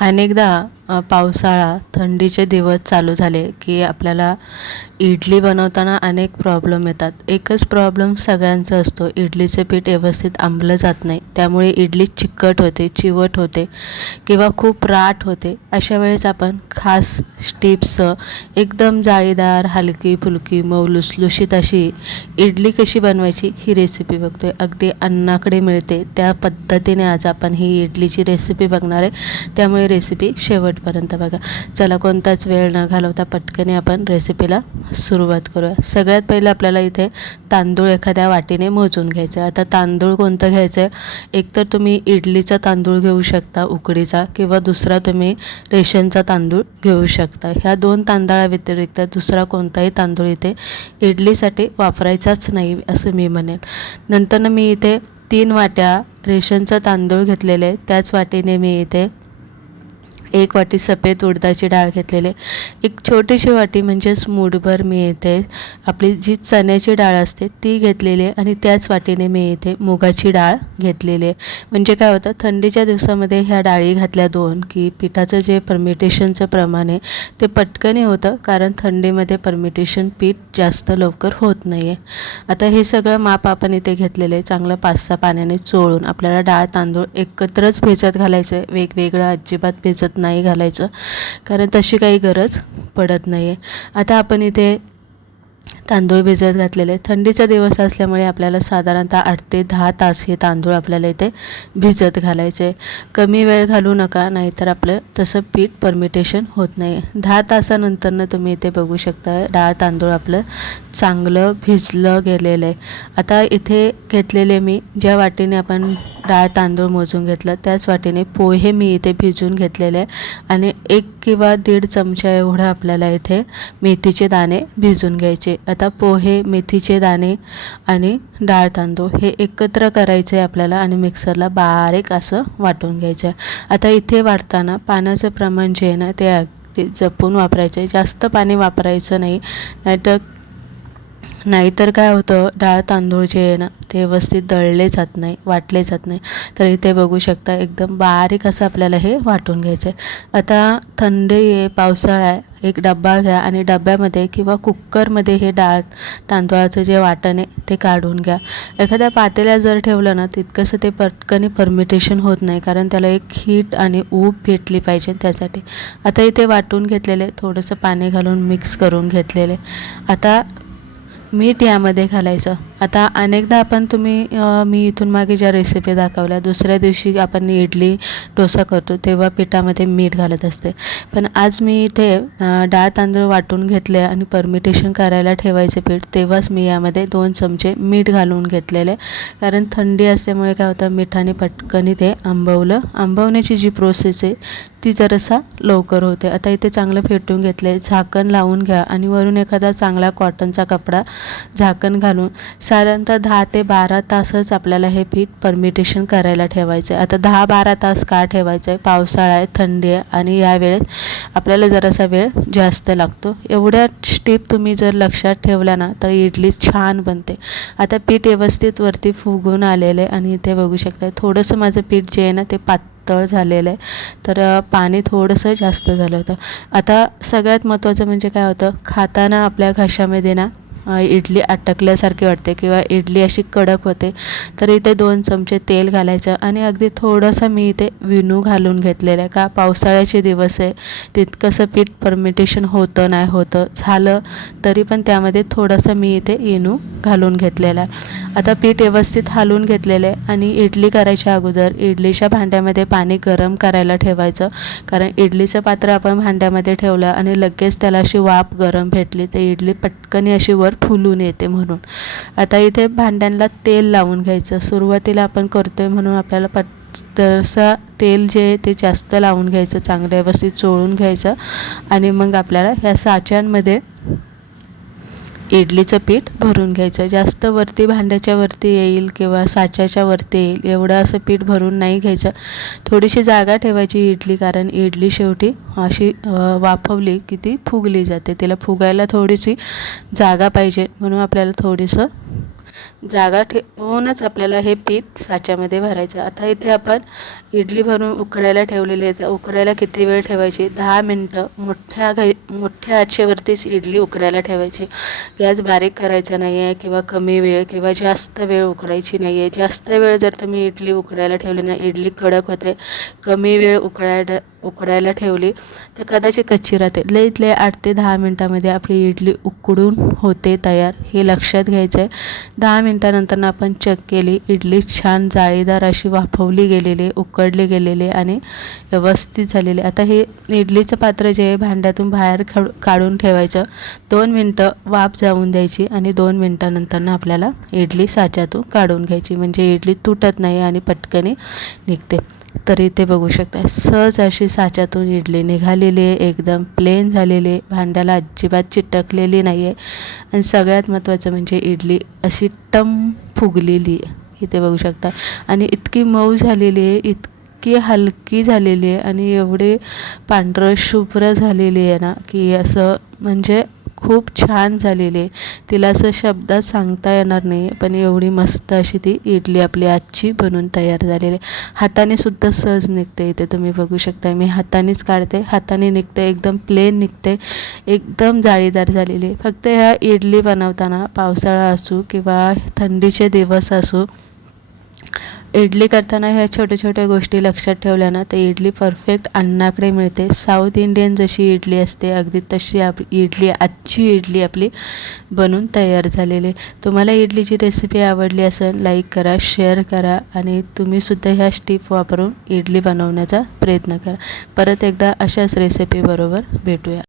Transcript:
अनेकदा पावसाळा थंडीचे दिवस चालू झाले की आपल्याला इडली बनवताना अनेक प्रॉब्लेम येतात. एकच प्रॉब्लेम सगळ्यांचा असतो, इडलीचे पीठ व्यवस्थित आंबलं जात नाही. त्यामुळे इडली चिकट होते, चिवट होते किंवा खूप राठ होते. अशा वेळेस आपण खास टिप्सचं एकदम जाळीदार, हलकी फुलकी, मऊ लुसलुशीत अशी इडली कशी बनवायची ही रेसिपी बघतोय. अगदी अन्नाकडे मिळते त्या पद्धतीने आज आपण ही इडलीची रेसिपी बघणार आहे. त्यामुळे रेसिपी शेवटपर्यंत बघा. चला, कोणताच वेळ न घालवता पटकन आपण रेसिपीला सुरुवात करूया. सगळ्यात पहिलं आपल्याला इथे तांदूळ एखाद्या वाटीने मोजून घ्यायचं. आता तांदूळ कोणतं घ्यायचं आहे? एकतर तुम्ही इडलीचा तांदूळ घेऊ शकता उकडीचा, किंवा दुसरा तुम्ही रेशनचा तांदूळ घेऊ शकता. ह्या दोन तांदळाव्यतिरिक्त दुसरा कोणताही तांदूळ इथे इडलीसाठी वापरायचाच नाही असं मी म्हणेन. नंतर मी इथे 3 वाट्या रेशनचा तांदूळ घेतलेले. त्याच वाटीने मी इथे 1 वाटी सफेद उडदाची डाळ घेतलेली. एक छोटीशी वाटी म्हणजेच मूठभर मी इथे आपली जी चण्याची डाळ असते ती घेतलेली आहे. आणि त्याच वाटीने मी इथे मुगाची डाळ घेतलेली आहे. म्हणजे काय होतं, थंडीच्या दिवसामध्ये ह्या डाळी घातल्या 2 की पिठाचं जे परमिटेशनचं प्रमाण आहे ते पटकन होतं, कारण थंडीमध्ये परमिटेशन पीठ जास्त लवकर होत नाही आहे. आता हे सगळं माप आपण इथे घेतलेलं आहे. चांगलं 5-6 पाण्याने चोळून आपल्याला डाळ तांदूळ एकत्रच भिजत घालायचं आहे. वेगवेगळं अजिबात भिजत नाही घालायचं, कारण तशी काही गरज पडत नाही आहे. आता आपण इथे तांदूळ भिजत घातलेले. थंडीचा दिवस असल्यामुळे आपल्याला साधारणतः 8 ते 10 तास हे तांदूळ आपल्याला इथे भिजत घालायचे. कमी वेळ घालू नका, नाहीतर आपलं तसं पीठ परमिटेशन होत नाही. 10 तासानंतरनं तुम्ही इथे बघू शकता डाळ तांदूळ आपलं चांगलं भिजलं गेलेलं आहे. आता इथे घेतलेले मी ज्या वाटीने आपण डाळ तांदूळ मोजून घेतलं त्याच वाटीने पोहे मी इथे भिजून घेतलेले. आणि 1 किंवा 1.5 चमचा एवढं आपल्याला इथे मेथीचे दाणे भिजून घ्यायचे. आता पोहे, मेथीचे दाणे आणि डाळ तांदूळ हे एकत्र करायचे आपल्याला आणि मिक्सरला बारीक असं वाटून घ्यायचं. आता इथे वाटताना पाण्याचं प्रमाण जे आहे ना ते अगदी जपून वापरायचं आहे. जास्त पाणी वापरायचं नाही, नाहीतर काय होतं, डाळ तांदूळ जे आहे ना ते व्यवस्थित दळले जात नाही, वाटले जात नाही. तर इथे बघू शकता एकदम बारीक असं आपल्याला हे वाटून घ्यायचं आहे. आता थंडी आहे, पावसाळा आहे, एक डब्बा घ्या आणि डब्यामध्ये किंवा कुकरमध्ये हे डाळ तांदूळाचं जे वाटण आहे ते काढून घ्या. एखाद्या पातेल्यात जर ठेवलं ना तितकंसं ते पटकन परमिटेशन होत नाही, कारण त्याला एक हीट आणि ऊब भेटली पाहिजे त्यासाठी. आता इथे वाटून घेतलेले, थोडंसं पाणी घालून मिक्स करून घेतलेले. आता मीठ यामध्ये घालायचं. आता अनेकदा मी इथून मागे ज्या रेसिपी दाखवल्या, दुसऱ्या दिवशी आपण इडली डोसा करतो तेव्हा पिठामध्ये मीठ घालत असते. पण आज मी इथे डाळ तांदूळ वाटून घेतले आणि परमिटेशन करायला ठेवायचे पीठ, तेव्हाच मी यामध्ये 2 चमचे मीठ घालून घेतलेले. कारण थंडी असल्यामुळे काय होतं, मिठाने पटकन ते आंबवण्याची जी प्रोसेस आहे ती जरासा लवकर होते. आता इथे चांगलं फेटून घेतले. झाकण लावून घ्या आणि वरून एखादा चांगला कॉटनचा कपडा झाकण घालून साधारणतः 10 ते 12 तासच आपल्याला हे पीठ परमिटेशन करायला ठेवायचं आहे. आता 10-12 तास का ठेवायचं आहे? पावसाळा आहे, थंडी आहे आणि या वेळेत आपल्याला जरासा वेळ जास्त लागतो. एवढ्या स्टेप तुम्ही जर लक्षात ठेवल्या ना तर इडली छान बनते. आता पीठ व्यवस्थित वरती फुगून आलेलं आहे आणि इथे बघू शकता थोडंसं माझं पीठ जे आहे ना ते पातळ झालेलं आहे, तर पाणी थोडंसं जास्त झालं होतं. आता सगळ्यात महत्त्वाचं म्हणजे काय होतं, खाताना आपल्या घशामध्ये ना इडली अटकल्यासारखी वाटते किंवा इडली अशी कडक होते. तर इथे 2 चमचे तेल घालायचं आणि अगदी थोडंसं मी इथे विनू घालून घेतलेलं आहे. का, पावसाळ्याचे दिवस आहे, तितकंसं पीठ परमिटेशन होतं नाही होतं झालं तरी पण त्यामध्ये थोडंसं मी इथे इनू घालून घेतलेलं आहे. आता पीठ व्यवस्थित हालून घेतलेलं आहे आणि इडली करायच्या अगोदर इडलीच्या भांड्यामध्ये पाणी गरम करायला ठेवायचं. कारण इडलीचं पात्र आपण भांड्यामध्ये ठेवलं आणि लगेच त्याला अशी वाफ गरम भेटली तर इडली पटकन अशी वर फुलून येते. म्हणून आता इथे भांड्यांना तेल लावून घ्यायचं. सुरुवातीला आपण करतोय म्हणून आपल्याला तसं तेल जे आहे ते जास्त लावून घ्यायचं, चांगलं व्यवस्थित चोळून घ्यायचं आणि मग आपल्याला ह्या साच्यांमध्ये इडलीचं पीठ भरून घ्यायचं. जास्त वरती भांड्याच्या वरती येईल किंवा साच्याच्या वरती येईल एवढं असं पीठ भरून नाही घ्यायचं. थोडीशी जागा ठेवायची इडली, कारण इडली शेवटी अशी वाफवली की ती फुगली जाते. तिला फुगायला थोडीशी जागा पाहिजे, म्हणून आपल्याला थोडीसं जागा ठेवूनच आपल्याला हे पीठ साच्यामध्ये भरायचं. आता इथे आपण इडली भरून उकडायला ठेवलेली आहे. उकडायला किती वेळ ठेवायची? 10 मिनटं मोठ्या आचेवरतीच इडली उकडायला ठेवायची. गॅस बारीक करायचा नाही आहे किंवा कमी वेळ किंवा जास्त वेळ उकडायची नाही आहे. जास्त वेळ जर तुम्ही इडली उकडायला ठेवली ना, इडली कडक होते. कमी वेळ उकडायला ठेवली तर कदाचित कच्ची राहते. लईत लई 8 ते 10 मिनटामध्ये आपली इडली उकडून होते तयार, हे लक्षात घ्यायचं आहे. 10 मिनटानंतर आपण चेक केली, इडली छान जाळीदार अशी वाफवली गेलेली, उकडली गेलेली आणि व्यवस्थित झालेली. आता हे इडलीचं पात्र जे आहे भांड्यातून बाहेर काढून ठेवायचं. 2 मिनटं वाफ जाऊन द्यायची आणि 2 मिनटानंतर आपल्याला इडली साच्यातून काढून घ्यायची, म्हणजे इडली तुटत नाही आणि पटकन निघते. तर इथे बघू शकता सहज अशी साच्यातून इडली निघालेली आहे, एकदम प्लेन झालेली आहे, भांड्याला अजिबात चिटकलेली नाही आहे आणि सगळ्यात महत्त्वाचं म्हणजे इडली अशी टम फुगलेली आहे. इथे बघू शकता आणि इतकी मऊ झालेली आहे, इतकी हलकी झालेली आहे आणि एवढे पांढरं शुभ्र झालेली आहे ना की असं म्हणजे खूप छान झालेली आहे. तिला असं शब्दात सांगता येणार नाही, पण एवढी मस्त अशी ती इडली आपली आजची बनून तयार झालेली आहे. हाताने सुद्धा सहज निघते. इथे तुम्ही बघू शकता मी हातानेच काढते, हाताने निघते, एकदम प्लेन निघते, एकदम जाळीदार झालेली आहे. फक्त ह्या इडली बनवताना पावसाळा असो किंवा थंडीचे दिवस असो, इडली करताना ह्या छोट्या छोट्या गोष्टी लक्षात ठेवल्या ना तर इडली परफेक्ट अन्नाकडे मिळते. साऊथ इंडियन जशी इडली असते अगदी तशी इडली आजची इडली आपली बनून तयार झालेली. तुम्हाला इडलीची रेसिपी आवडली असेल लाईक करा, शेअर करा आणि तुम्हीसुद्धा ह्या स्टेप वापरून इडली बनवण्याचा प्रयत्न करा. परत एकदा अशाच रेसिपी बरोबर भेटूया.